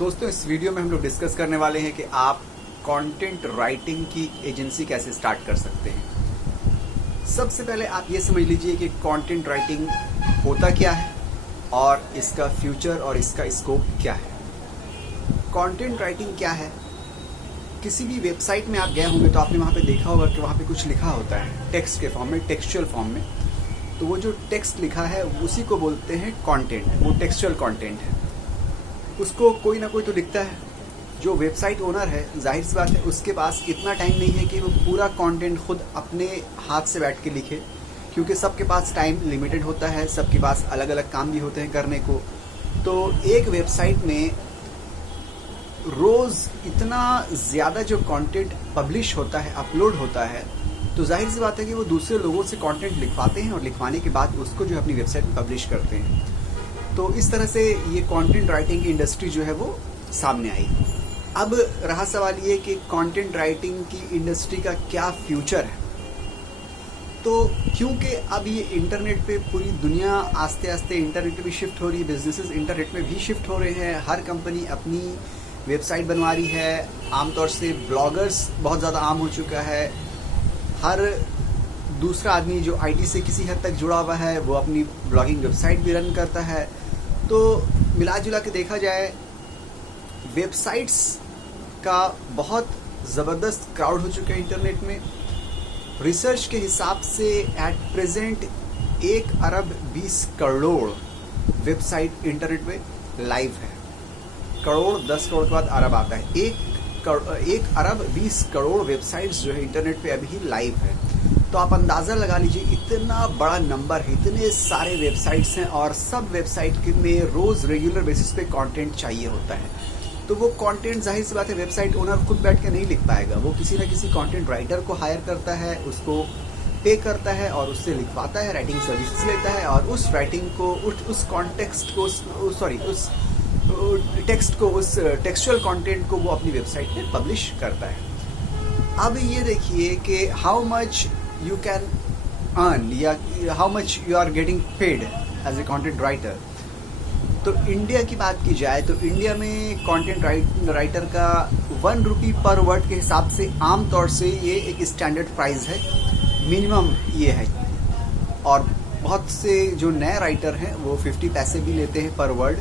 दोस्तों, इस वीडियो में हम लोग डिस्कस करने वाले हैं कि आप कंटेंट राइटिंग की एजेंसी कैसे स्टार्ट कर सकते हैं। सबसे पहले आप ये समझ लीजिए कि कंटेंट राइटिंग होता क्या है और इसका फ्यूचर और इसका स्कोप क्या है। कंटेंट राइटिंग क्या है? किसी भी वेबसाइट में आप गए होंगे तो आपने वहाँ पे देखा होगा कि वहाँ पे कुछ लिखा होता है टेक्स्ट के फॉर्म में, टेक्सचुअल फॉर्म में। तो वो जो टेक्स्ट लिखा है उसी को बोलते हैं कंटेंट। वो टेक्सचुअल कंटेंट है, उसको कोई ना कोई तो लिखता है। जो वेबसाइट ओनर है, जाहिर सी बात है उसके पास इतना टाइम नहीं है कि वो पूरा कंटेंट खुद अपने हाथ से बैठ के लिखे, क्योंकि सबके पास टाइम लिमिटेड होता है, सबके पास अलग अलग काम भी होते हैं करने को। तो एक वेबसाइट में रोज़ इतना ज़्यादा जो कंटेंट पब्लिश होता है, अपलोड होता है, तो जाहिर सी बात है कि वो दूसरे लोगों से कंटेंट लिखवाते हैं और लिखवाने के बाद उसको जो है अपनी वेबसाइट में पब्लिश करते हैं। तो इस तरह से ये कंटेंट राइटिंग की इंडस्ट्री जो है वो सामने आई। अब रहा सवाल ये कि कंटेंट राइटिंग की इंडस्ट्री का क्या फ्यूचर है। तो क्योंकि अब ये इंटरनेट पे पूरी दुनिया आस्ते आस्ते इंटरनेट पे भी शिफ्ट हो रही है, बिजनेसेस इंटरनेट में भी शिफ्ट हो रहे हैं, हर कंपनी अपनी वेबसाइट बनवा रही है। आमतौर से ब्लॉगर्स बहुत ज़्यादा आम हो चुका है। हर दूसरा आदमी जो आईटी से किसी हद तक जुड़ा हुआ है वो अपनी ब्लॉगिंग वेबसाइट भी रन करता है। तो मिला जुला के देखा जाए, वेबसाइट्स का बहुत ज़बरदस्त क्राउड हो चुका है इंटरनेट में। रिसर्च के हिसाब से at present 1 Arab 20 crore website internet में लाइव है। करोड़ 10 करोड़ के बाद अरब आता है। 1 अरब 20 करोड़ वेबसाइट्स जो है इंटरनेट पे अभी लाइव है। तो आप अंदाज़ा लगा लीजिए इतना बड़ा नंबर है, इतने सारे वेबसाइट्स हैं और सब वेबसाइट में रोज़ रेगुलर बेसिस पे कंटेंट चाहिए होता है। तो वो कंटेंट जाहिर सी बात है वेबसाइट ओनर खुद बैठ के नहीं लिख पाएगा, वो किसी ना किसी कंटेंट राइटर को हायर करता है, उसको पे करता है और उससे लिखवाता है, राइटिंग सर्विसेज लेता है और उस राइटिंग को उस कॉन्टेक्स्ट को उस टेक्स्ट को, उस टेक्सचुअल कंटेंट को वो अपनी वेबसाइट में पब्लिश करता है। अब ये देखिए कि how much you can earn या how much you are getting paid as a content writer. तो इंडिया की बात की जाए तो इंडिया में कंटेंट राइटर का 1 रुपी पर वर्ड के हिसाब से आमतौर से ये एक स्टैंडर्ड प्राइस है, मिनिमम ये है। और बहुत से जो नए राइटर हैं वो 50 पैसे भी लेते हैं पर वर्ड,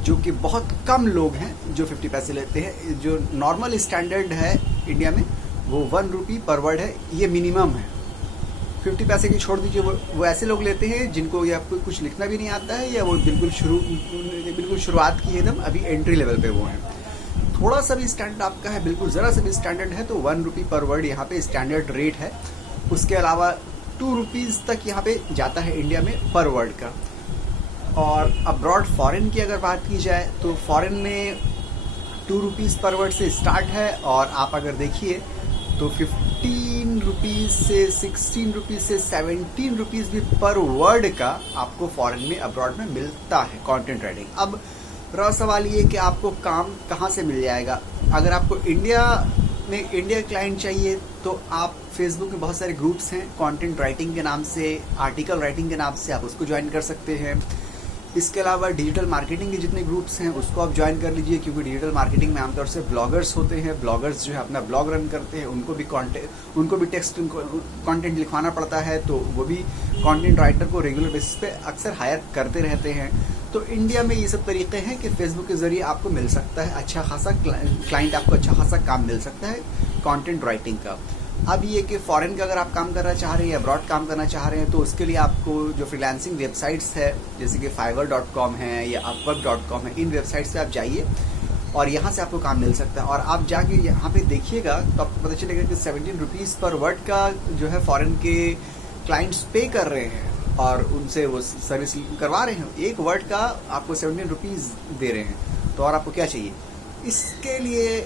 जो कि बहुत कम लोग हैं जो 50 पैसे लेते हैं। जो नॉर्मल स्टैंडर्ड है इंडिया में वो 1 रुपी पर वर्ड है, ये मिनिमम है। 50 पैसे की छोड़ दीजिए, वो ऐसे लोग लेते हैं जिनको या कुछ लिखना भी नहीं आता है या वो बिल्कुल शुरुआत की एकदम अभी एंट्री लेवल पे वो हैं। थोड़ा सा भी स्टैंडर्ड आपका है, बिल्कुल ज़रा सा भी स्टैंडर्ड है तो 1 रुपी पर वर्ड यहाँ पे स्टैंडर्ड रेट है। उसके अलावा 2 रुपीज़ तक यहाँ पे जाता है इंडिया में पर वर्ड का। और अब्रॉड फॉरेन की अगर बात की जाए तो फॉरेन में 2 रुपीज़ पर वर्ड से स्टार्ट है और आप अगर देखिए तो 15 रुपीज़ से 16 रुपीज़ से 17 रुपीज़ भी पर वर्ड का आपको फॉरेन में, अब्रॉड में मिलता है कंटेंट राइटिंग। अब रहा सवाल ये कि आपको काम कहाँ से मिल जाएगा। अगर आपको इंडिया क्लाइंट चाहिए तो आप फेसबुक में बहुत सारे ग्रुप्स हैं कंटेंट राइटिंग के नाम से, आर्टिकल राइटिंग के नाम से, आप उसको ज्वाइन कर सकते हैं। इसके अलावा डिजिटल मार्केटिंग के जितने ग्रुप्स हैं उसको आप ज्वाइन कर लीजिए, क्योंकि डिजिटल मार्केटिंग में आमतौर से ब्लॉगर्स होते हैं। ब्लॉगर्स जो है अपना ब्लॉग रन करते हैं, उनको भी टेक्स्ट कंटेंट लिखवाना पड़ता है, तो वो भी कंटेंट राइटर को रेगुलर बेसिस पे अक्सर हायर करते रहते हैं। तो इंडिया में ये सब तरीके हैं कि फेसबुक के ज़रिए आपको मिल सकता है अच्छा खासा क्लाइंट, आपको अच्छा खासा काम मिल सकता है कंटेंट राइटिंग का। अब ये कि फॉरेन का अगर आप काम करना चाह रहे हैं या अब्रॉड काम करना चाह रहे हैं तो उसके लिए आपको जो फ्रीलांसिंग वेबसाइट्स है जैसे कि fiverr.com है या upwork.com है, इन वेबसाइट्स पे आप जाइए और यहाँ से आपको काम मिल सकता है। और आप जाके यहाँ पे देखिएगा तो आपको पता चलेगा कि 17 रुपीज़ पर वर्ड का जो है फॉरेन के क्लाइंट्स पे कर रहे हैं और उनसे वो सर्विस करवा रहे हैं। एक वर्ड का आपको 17 रुपीज़ दे रहे हैं, तो और आपको क्या चाहिए। इसके लिए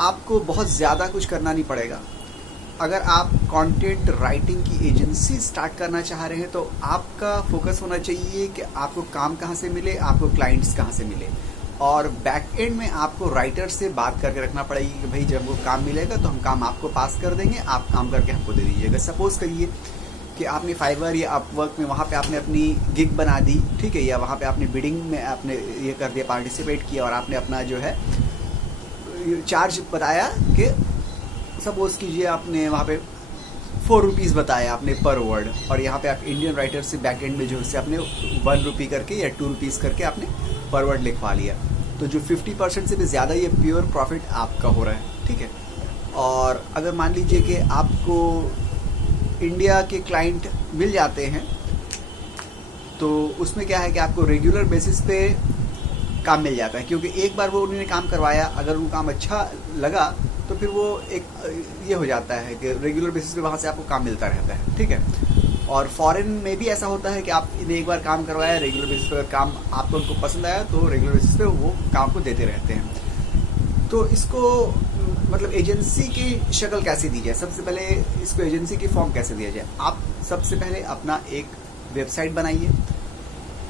आपको बहुत ज़्यादा कुछ करना नहीं पड़ेगा। अगर आप कंटेंट राइटिंग की एजेंसी स्टार्ट करना चाह रहे हैं तो आपका फोकस होना चाहिए कि आपको काम कहाँ से मिले, आपको क्लाइंट्स कहाँ से मिले। और बैक एंड में आपको राइटर से बात करके रखना पड़ेगी कि भाई जब वो काम मिलेगा तो हम काम आपको पास कर देंगे, आप काम करके हमको दे दीजिएगा। सपोज करिए कि आपने फाइवर या अपवर्क में वहाँ पे आपने अपनी गिग बना दी, ठीक है, या वहाँ पे आपने बिडिंग में आपने ये कर दिया, पार्टिसिपेट किया और आपने अपना जो है चार्ज बताया कि सपोज कीजिए आपने वहाँ पे 4 रुपीज़ बताया आपने पर वर्ड, और यहाँ पे आप इंडियन राइटर से बैक एंड में जो है आपने 1 रुपी करके या 2 रुपीज़ करके आपने पर वर्ड लिखवा लिया। तो जो 50% से भी ज़्यादा ये प्योर प्रॉफिट आपका हो रहा है, ठीक है। और अगर मान लीजिए कि आपको इंडिया के क्लाइंट मिल जाते हैं तो उसमें क्या है कि आपको रेगुलर बेसिस पे काम मिल जाता है, क्योंकि एक बार वो उन्होंने काम करवाया, अगर वो काम अच्छा लगा तो फिर वो एक ये हो जाता है कि रेगुलर बेसिस पे वहाँ से आपको काम मिलता रहता है, ठीक है। और फॉरेन में भी ऐसा होता है कि आपने एक बार काम करवाया, रेगुलर बेसिस पे अगर काम आपको उनको पसंद आया तो रेगुलर बेसिस पे वो काम को देते रहते हैं। तो इसको मतलब एजेंसी की शक्ल कैसे दी जाए, सबसे पहले इसको एजेंसी की फॉर्म कैसे दिया जाए। आप सबसे पहले अपना एक वेबसाइट बनाइए,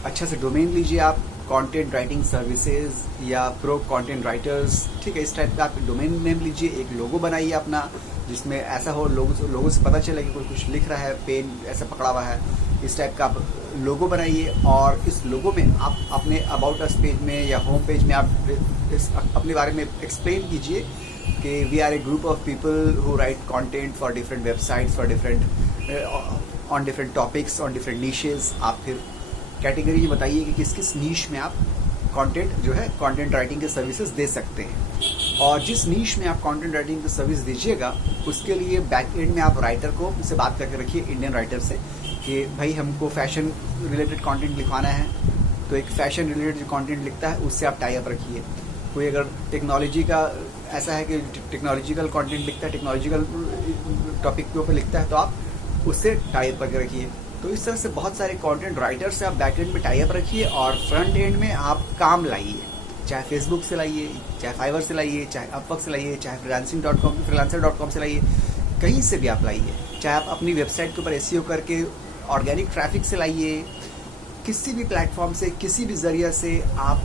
अच्छा से डोमेन लीजिए आप, कंटेंट राइटिंग सर्विसेज या प्रो कंटेंट राइटर्स, ठीक है, इस टाइप का आप डोमेन नेम लीजिए। एक लोगो बनाइए अपना जिसमें ऐसा हो लोगों से पता चले कि कोई कुछ लिख रहा है, पेन ऐसा पकड़ा हुआ है, इस टाइप का आप लोगो बनाइए। और इस लोगो में आप अपने अबाउट अस पेज में या होम पेज में आप अपने बारे में एक्सप्लेन कीजिए कि we are a group of people who write content for different websites for different on different topics on different niches. आप फिर कैटेगरी बताइए कि किस किस नीश में आप कंटेंट जो है कंटेंट राइटिंग के सर्विसेज दे सकते हैं, और जिस नीश में आप कंटेंट राइटिंग की सर्विस दीजिएगा उसके लिए बैक एंड में आप राइटर को से बात करके रखिए, इंडियन राइटर से, कि भाई हमको फैशन रिलेटेड कंटेंट लिखवाना है, तो एक फैशन रिलेटेड जो कंटेंट लिखता है उससे आप टाई अप रखिए। कोई अगर टेक्नोलॉजी का ऐसा है कि टेक्नोलॉजिकल कंटेंट लिखता है, टेक्नोलॉजिकल टॉपिक के ऊपर लिखता है, तो आप उससे टाई अप करके रखिए। तो इस तरह से बहुत सारे कंटेंट राइटर से आप बैक एंड में टाई अप रखिए और फ्रंट एंड में आप काम लाइए, चाहे फेसबुक से लाइए, चाहे फाइवर से लाइए, चाहे अपवर्क से लाइए, चाहे फ्रीलांसर.com से लाइए, कहीं से भी आप लाइए, चाहे आप अपनी वेबसाइट के ऊपर एसईओ करके ऑर्गेनिक ट्रैफिक से लाइए, किसी भी प्लेटफॉर्म से, किसी भी जरिया से आप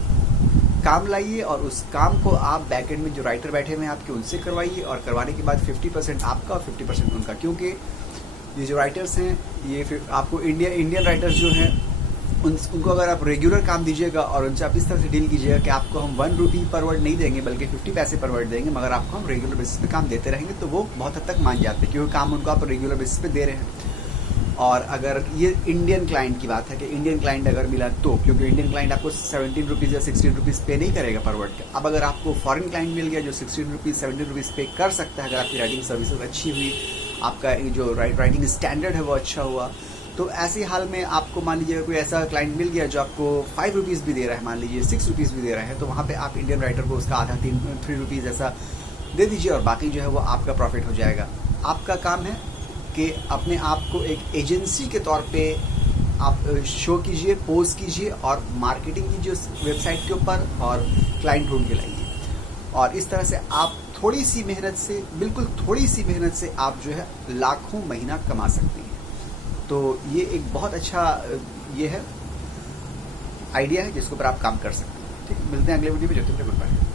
काम लाइए और उस काम को आप बैक एंड में जो राइटर बैठे हुए हैं आपके उनसे करवाइए, और करवाने के बाद 50% आपका और 50% उनका, क्योंकि ये जो राइटर्स हैं ये फिर आपको इंडियन राइटर्स जो हैं उनको अगर आप रेगुलर काम दीजिएगा और उनसे आप इस तरह से डील कीजिएगा कि आपको हम 1 रुपी पर वर्ड नहीं देंगे बल्कि 50 पैसे पर वर्ड देंगे, मगर आपको हम रेगुलर बेसिस पे काम देते रहेंगे, तो वो बहुत हद तक मान जाते हैं, क्योंकि काम उनको आप रेगुलर बेसिस पे दे रहे हैं। और अगर ये इंडियन क्लाइंट की बात है कि इंडियन क्लाइंट अगर मिला तो, क्योंकि इंडियन क्लाइंट आपको 17 रुपीज़ या 16 रुपीज़ पे नहीं करेगा पर वर्ड का। अब अगर आपको फॉरेन क्लाइंट मिल गया जो 16 रुपीज़ 17 रुपीज़ पे कर सकता है, अगर आपकी राइटिंग सर्विसेज अच्छी हुई, आपका जो राइटिंग स्टैंडर्ड है वो अच्छा हुआ, तो ऐसे हाल में आपको मान लीजिए कोई ऐसा क्लाइंट मिल गया जो आपको 5 रुपीज़ भी दे रहा है, मान लीजिए 6 रुपीज़ भी दे रहा है, तो वहाँ पे आप इंडियन राइटर को उसका आधा 3 रुपीज़ ऐसा दे दीजिए और बाकी जो है वो आपका प्रॉफिट हो जाएगा। आपका काम है कि अपने आप को एक एजेंसी के तौर पे आप शो कीजिए, पोस्ट कीजिए और मार्केटिंग कीजिए उस वेबसाइट के ऊपर और क्लाइंट ढूंढ के लाइए, और इस तरह से आप थोड़ी सी मेहनत से, बिल्कुल थोड़ी सी मेहनत से आप जो है लाखों महीना कमा सकती हैं। तो ये एक बहुत अच्छा ये है आइडिया है जिसके ऊपर आप काम कर सकते हैं। ठीक, मिलते हैं अगले वीडियो में, जब तक गुड बाय।